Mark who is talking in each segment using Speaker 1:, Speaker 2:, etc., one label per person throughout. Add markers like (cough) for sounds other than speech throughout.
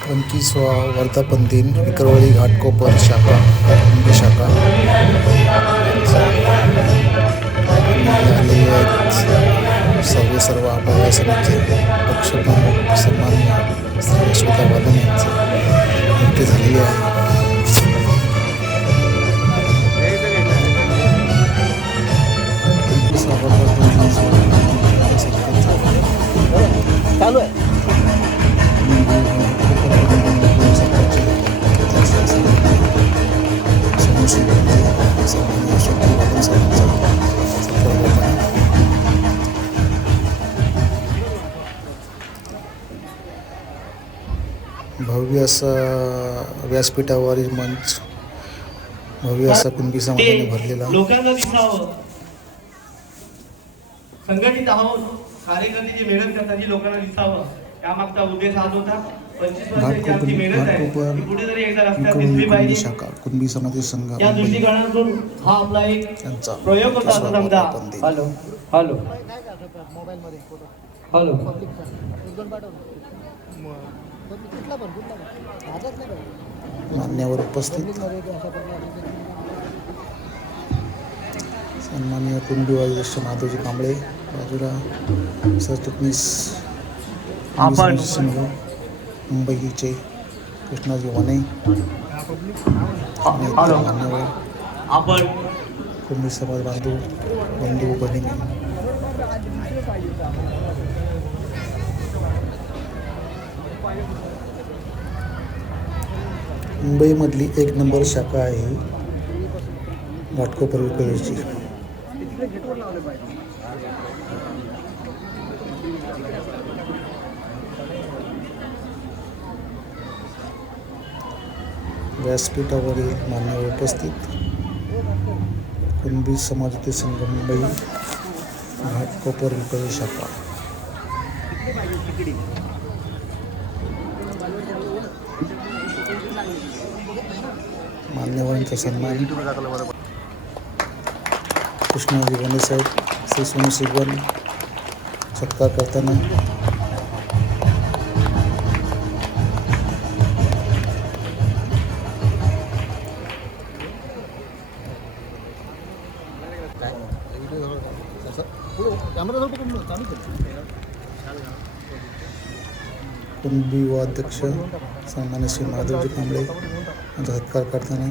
Speaker 1: पंचवीसवा वर्धापन दिन विक्रवळी घाटकोपर शाखा हिंदी शाखा. सर्व सर्व आपल्या व्यासनाचे पक्षप्रमुख सन्माननीय श्री यशोदा वादन यांचे भेटी झालेली आहे.
Speaker 2: चालू आहे.
Speaker 1: भव्य असा व्यासपीठावरील मंच भव्य असा कुणबी समाजाने भरलेला.
Speaker 3: लोकांना दिसावं. संघटित आहोत. कार्यकर्ते जी मेहनत करतात जी लोकांना दिसावं त्यामागचा उद्देश हाच होता. पंचवीस वर्षाची आमची मेहनत आहे. ती कुठेतरी एकदा रस्त्यात दिसली
Speaker 1: कुणबी
Speaker 3: पाहिजे.
Speaker 1: कुणबी समाधी संघ
Speaker 3: या दृष्टिकोनातून हा आपला एक प्रयोग होता असं समजा. Hello hello. हॅलो.
Speaker 1: मान्यवर उपस्थित. सन्माननीय कुणबी अध्यक्ष माधवजी कांबळे. बाजूला सरचिटणीस संघ मुंबईचे कृष्णाजी वने
Speaker 3: आपण
Speaker 1: कुणबी समाज बांधव बंधू भगिनी मुंबईमधली एक नंबर शाखा आहे घाटकोपर विक्रेची व्यासपीठावरील मान्यवर उपस्थित. कुणबी समाजातील संघ मुंबई घाटकोपर विक्री शाखा. मान्यवरांचा सन्मान. कृष्णाजी साहेब श्री सोनू सिगवन सत्कार करताना कुणबी व अध्यक्ष सन्मान्य श्री माधवजी कांबळे यांचा सत्कार करताना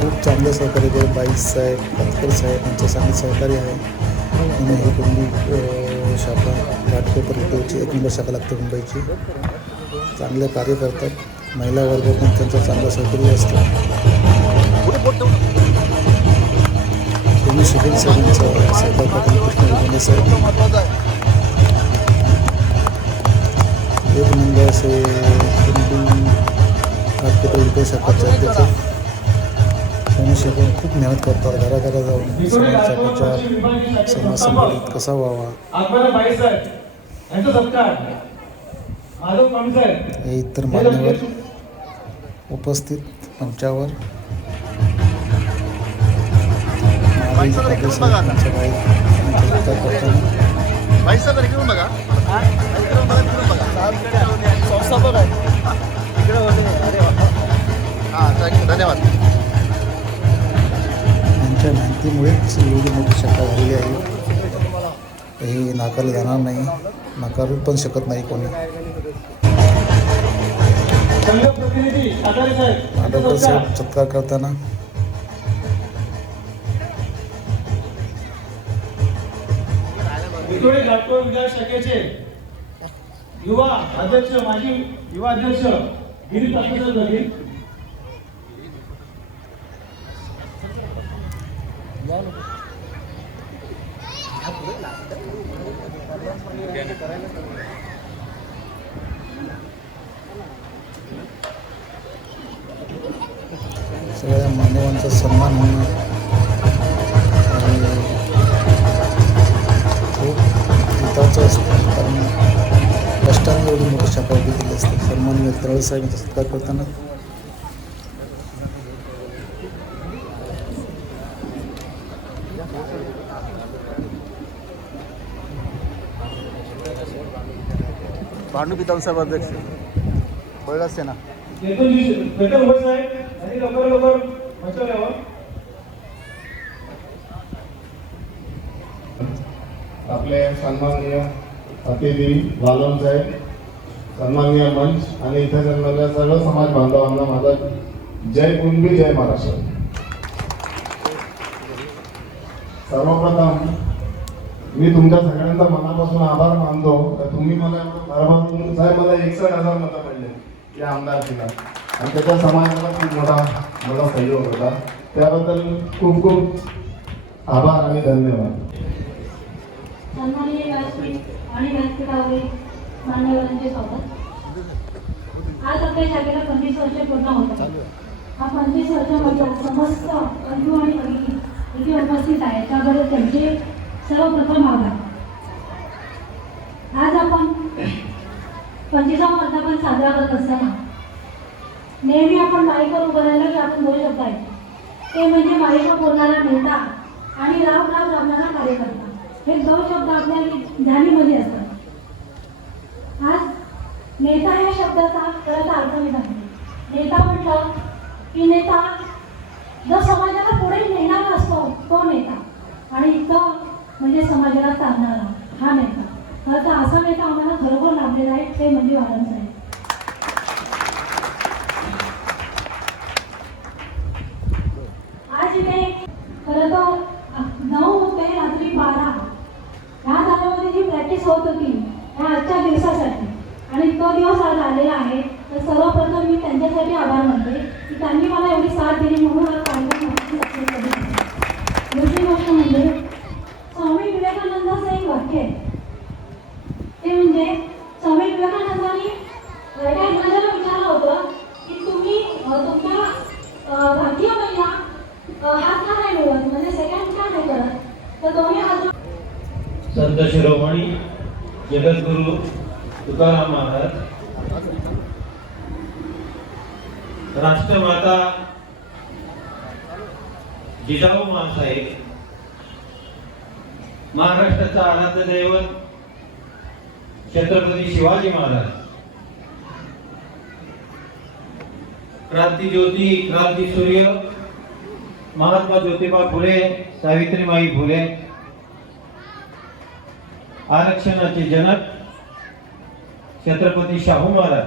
Speaker 1: खूप चांगलं सहकार्य बाईस साहेब पतकर साहेब यांचं चांगलं सहकार्य आहे. आणि हे कुणबी शाखा घाटकोपर विक्रीची एक नंबर शाखा लागते मुंबईची. चांगले कार्य करतात. महिला वर्ग पण त्यांचा चांगला सहकार्य असतो. तुम्ही सुधीर साहेबांचा सरकार पाटील कृष्ण विजय साहेब. एक नंबर असे कुणबी घाटकोपर विक्री शाखाचे अध्यक्ष. सोनू शेखर खूप मेहनत करतात. घराघरा जाऊन समाजाचा प्रचार समाज संघटित कसा व्हावा? हे इतर मान्यवर उपस्थित मंचावर
Speaker 2: हां धन्यवाद.
Speaker 1: यांच्या मेहनतीमुळेच एवढी मोठी शाखा झालेली आहे. हे नाकारलं जाणार नाही. नाकारू पण शकत नाही कोणी.
Speaker 3: संघ साहेब सत्कार
Speaker 1: करताना.
Speaker 3: विक्रोळी शाखेचे युवा अध्यक्ष माजी युवा अध्यक्ष गिरीश
Speaker 1: एवढी मोठी शाखा उभी केली असते सन्मान व्यक्तराव यांचा सत्कार करताना.
Speaker 2: भांडू विधानसभा अध्यक्ष. पहिलाच सेना.
Speaker 4: आपले सन्माननीय अतिथी वालन साहेब सन्माननीय मंच आणि इथे जन्मलेल्या सर्व समाज बांधवांना माझा जय कुणबी जय महाराष्ट्र. सर्वप्रथम मी तुमच्या सगळ्यांचा मनापासून आभार मानतो. तर तुम्ही मला एवढं साहेब मला एकसठ हजार मतं पडले या आमदारकीला आणि त्याच्या समाजाला खूप मोठा मोठा सहयोग होता. त्याबद्दल खूप खूप आभार आणि धन्यवाद.
Speaker 5: सन्माननीय व्यासपीठ आणि व्यासपीठावरील मान्यवरांचे स्वागत आज आपल्या शाखेला पंचवीस वर्ष पूर्ण हा पंचवीस वर्षामध्ये समस्त आणि भगिनी इथे उपस्थित आहे त्याबद्दल त्यांचे सर्वप्रथम आभार. आज आपण पंचवीसावा वर्धापन साजरा करत असताना नेहमी आपण माईकवर उभं राहिलं की आपण आहेत ते म्हणजे माईकवर बोलणारा नेता आणि राम राम राबणारा कार्यकर्ता. हे दोन शब्द आपल्या ध्यानीमध्ये असतात. आज नेता या शब्दाचा खरंच अर्थ मी सांगते नेता म्हटलं की नेता जो समाजाला पुढे नेणारा असतो तो नेता. आणि तो म्हणजे समाजाला चालणारा हा नेता. खरं तर असा नेता आम्हाला खरोखर लाभलेला आहे ते म्हणजे वारण साहेब आज इथे खरं तर नऊ ते रात्री बारा ह्या जागेमध्ये जी प्रॅक्टिस होत होती ह्या आजच्या दिवसासाठी आणि तो दिवस आज आलेला आहे तर सर्वप्रथम मी त्यांच्यासाठी आभार मानते की त्यांनी मला एवढी साथ दिली म्हणून हा कार्यक्रम नक्की सक्सेस करू शकतो. दुसरी गोष्ट म्हणजे स्वामी विवेकानंदाचं एक वाक्य आहे ते म्हणजे स्वामी विवेकानंदांनी एका इंग्रजाला विचारलं होतं की तुम्ही अं, तुमच्या अं, भारतीय महिला अं, हात का नाही मिळवत म्हणजे सेकंड का नाही करत तर दोन्ही हात
Speaker 6: संत शिरोमणी जगद्गुरु तुकाराम महाराज राष्ट्रमाता माणसं मासाहेब महाराष्ट्राचा आराध्य दैवत छत्रपती शिवाजी महाराज. क्रांती ज्योती क्रांती सूर्य महात्मा ज्योतिबा फुले सावित्रीबाई फुले आरक्षणाचे जनक छत्रपती शाहू महाराज.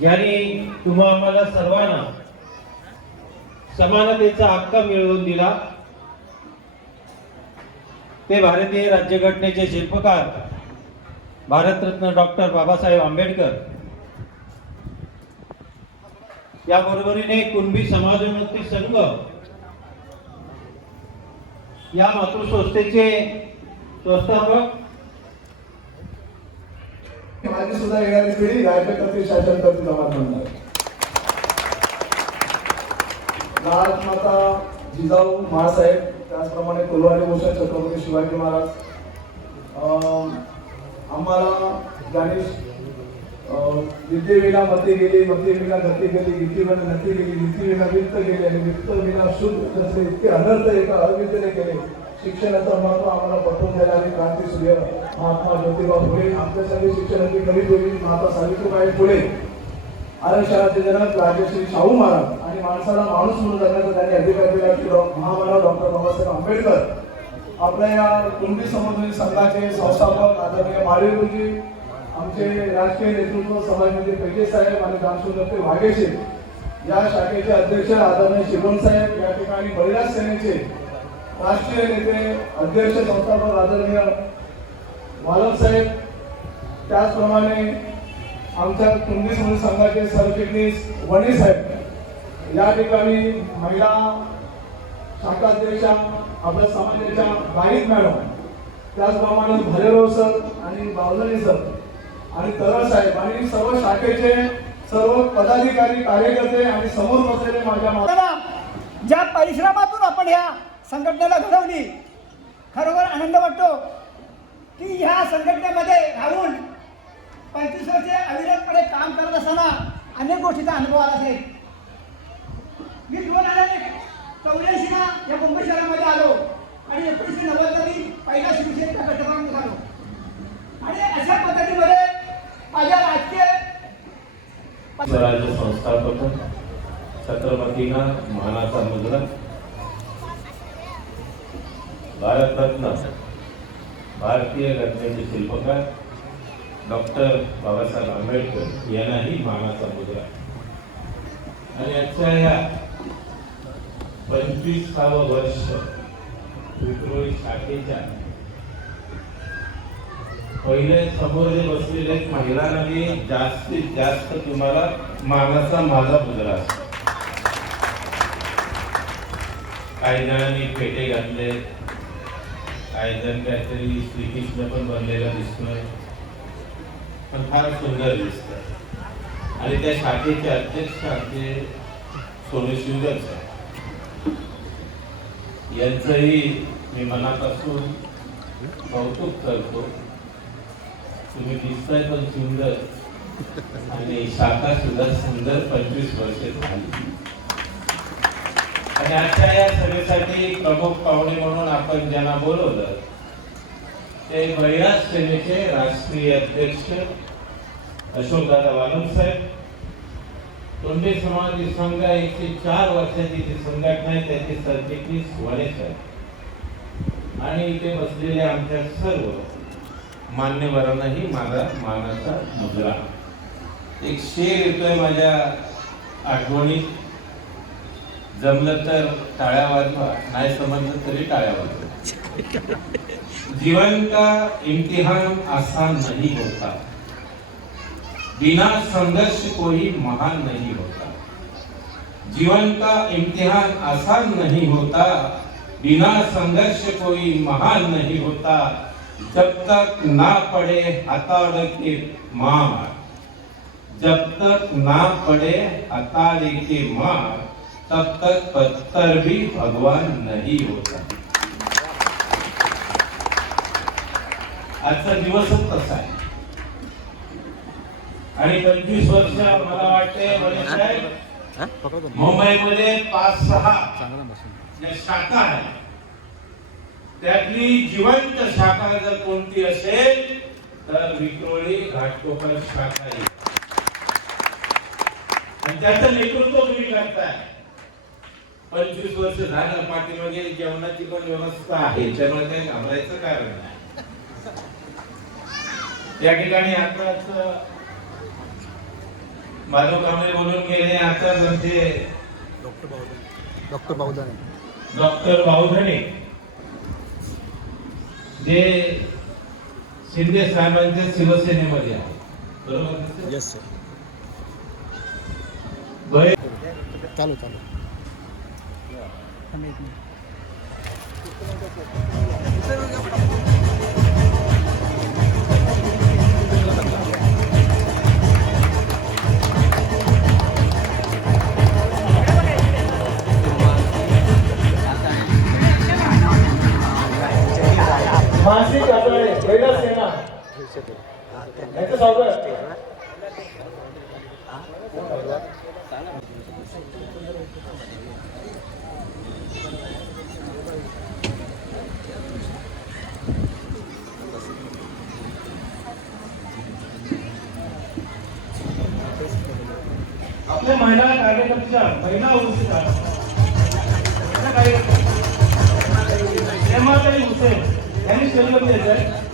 Speaker 6: ज्यांनी तुम्हा आम्हाला सर्वांना समानतेचा हक्क मिळवून दिला. ते भारतीय राज्यघटनेचे शिल्पकार भारतरत्न डॉक्टर बाबासाहेब आंबेडकर. या बरोबरीने कुणबी समाजोन्नती संघ या मातृसंस्थेचे संस्थापक.
Speaker 4: माझी सुद्धा येणारी पिढी राज्यकर्ते शासन करतील जमात म्हणणार राजमाता जिजाऊ माळसाहेब त्याचप्रमाणे कोलवाडी भूषण छत्रपती शिवाजी महाराज आम्हाला गणेश विद्येविना मती गेली मतेविना गती गेली गीतीविना नती गेली गीतीविना वित्त गेली आणि वित्त विना शुद्ध जसे इतके अनर्थ एका अविद्येने केले. शिक्षणाचं महत्त्व आम्हाला पटवून आणि क्रांती सूर्य महात्मा ज्योतिबा फुले. आमच्यासाठी शिक्षणाची कमी देवी माता सावित्रीबाई फुले. आरक्षणाचे जनक राजश्री शाहू महाराज. माणसाला माणूस म्हणून जगण्याचा त्यांनी अधिकार दिला की डॉ- महामानव डॉक्टर बाबासाहेब आंबेडकर आपल्या या कुणबी समाजवादी संघाचे संस्थापक आदरणीय माळेगुरुजी आमचे राजकीय नेतृत्व समाजमध्ये पैके साहेब आणि दामसुंदर वाघेशे या शाखेचे अध्यक्ष आदरणीय शिवम साहेब या ठिकाणी बळीराज सेनेचे राष्ट्रीय नेते अध्यक्ष संस्थापक आदरणीय मालक साहेब त्याचप्रमाणे आमच्या कुंडी समाज संघाचे सरचिटणीस वणी साहेब या ठिकाणी महिला शाखाध्यक्षा आपल्या समाजाच्या बाईक मॅडम त्याचप्रमाणे भालेराव सर आणि बावलनी सर आणि तरळ साहेब आणि सर्व शाखेचे सर्व पदाधिकारी कार्यकर्ते आणि समोर बसलेले माझ्या
Speaker 7: ज्या परिश्रमातून आपण ह्या संघटनेला घडवली खरोखर आनंद वाटतो की ह्या संघटनेमध्ये राहून पंचवीस वर्षे अविरतपणे काम करत असताना अनेक गोष्टीचा अनुभव आला असेल. मी दोन हजार चौऱ्याऐंशीला या मुंबई शहरामध्ये आलो. आणि एकोणीसशे नव्वदला मी पहिला शिवसेनेचा गटप्रमुख झालो आणि अशा पद्धतीमध्ये माझ्या राजकीय
Speaker 8: स्वराज्य संस्थापक छत्रपतींना मानाचा मुद्रा भारतरत्न भारतीय घटनेचे शिल्पकार डॉक्टर बाबासाहेब आंबेडकर यांनाही मानाचा मुद्रा. आणि आजच्या या पंचवीसावं वर्ष विक्रोळी शाखेच्या. पहिले समोर जे बसलेले आहेत महिलांना मी जास्तीत जास्त तुम्हाला मानाचा माझा मुद्रा काही जणांनी पेटे घातले. काही जण काहीतरी श्रीकृष्ण पण बनलेला दिसतोय. पण फार सुंदर दिसत आणि त्या शाखेचे अध्यक्ष आमचे सोनू शिवगज यांचंही मी मनापासून कौतुक करतो. तुम्ही दिसताय पण सुंदर आणि शाखा सुद्धा सुंदर पंचवीस वर्ष झाली. आणि आजच्या या सभेसाठी प्रमुख पाहुणे म्हणून आपण ज्यांना बोलवलं ते बळीराज सेनेचे राष्ट्रीय अध्यक्ष अशोकदादा वालूम साहेब तोंडे समाज संघ एकशे चार वर्षाची जी संघटना आहे त्याचे सरचिटणीस वडे साहेब आणि इथे बसलेले आमच्या सर्व मान्यवरांनाही माझा मानाचा मुद्रा एक शेर येतोय माझ्या आठवणीत. जमलं तर टाळ्या वाजवा नाही समजलं तरी टाळ्या वाजवा. (laughs) जीवन का इम्तिहान आसान नहीं होता. बिना संघर्ष कोई महान नहीं होता. जीवन का इम्तिहान आसान नहीं होता. बिना संघर्ष कोई महान नहीं होता. जब तक ना पड़े हथौड़े के मार जब तक ना पड़े हथौड़े के मार तब तक पत्थर भी भगवान नहीं होता. आजचा दिवसच तसा आहे. आणि पंचवीस वर्ष मला वाटते मुंबईमध्ये पाच सहा शाखा आहेत. त्यातली जिवंत शाखा जर कोणती असेल तर विक्रोळी घाटकोपर शाखा आहे आणि त्याचं नेतृत्व तुम्ही करताय. पंचवीस वर्ष झालं पाठीमागे जेवणाची पण व्यवस्था आहे. त्यामुळे काही घाबरायचं कारण नाही. या ठिकाणी आताच माधव कांबळे बोलून गेले आता म्हणजे
Speaker 1: डॉक्टर बावदाने
Speaker 8: डॉक्टर बावधणे जे शिंदे साहेबांच्या शिवसेनेमध्ये आहे. बरोबर?
Speaker 1: येस सर चालू चालू.
Speaker 4: मानसिक
Speaker 6: आपल्या महिला कार्यकर्त्या महिला उर्सिका हेमाताई हुसेन यांनी स्टेजवर आहे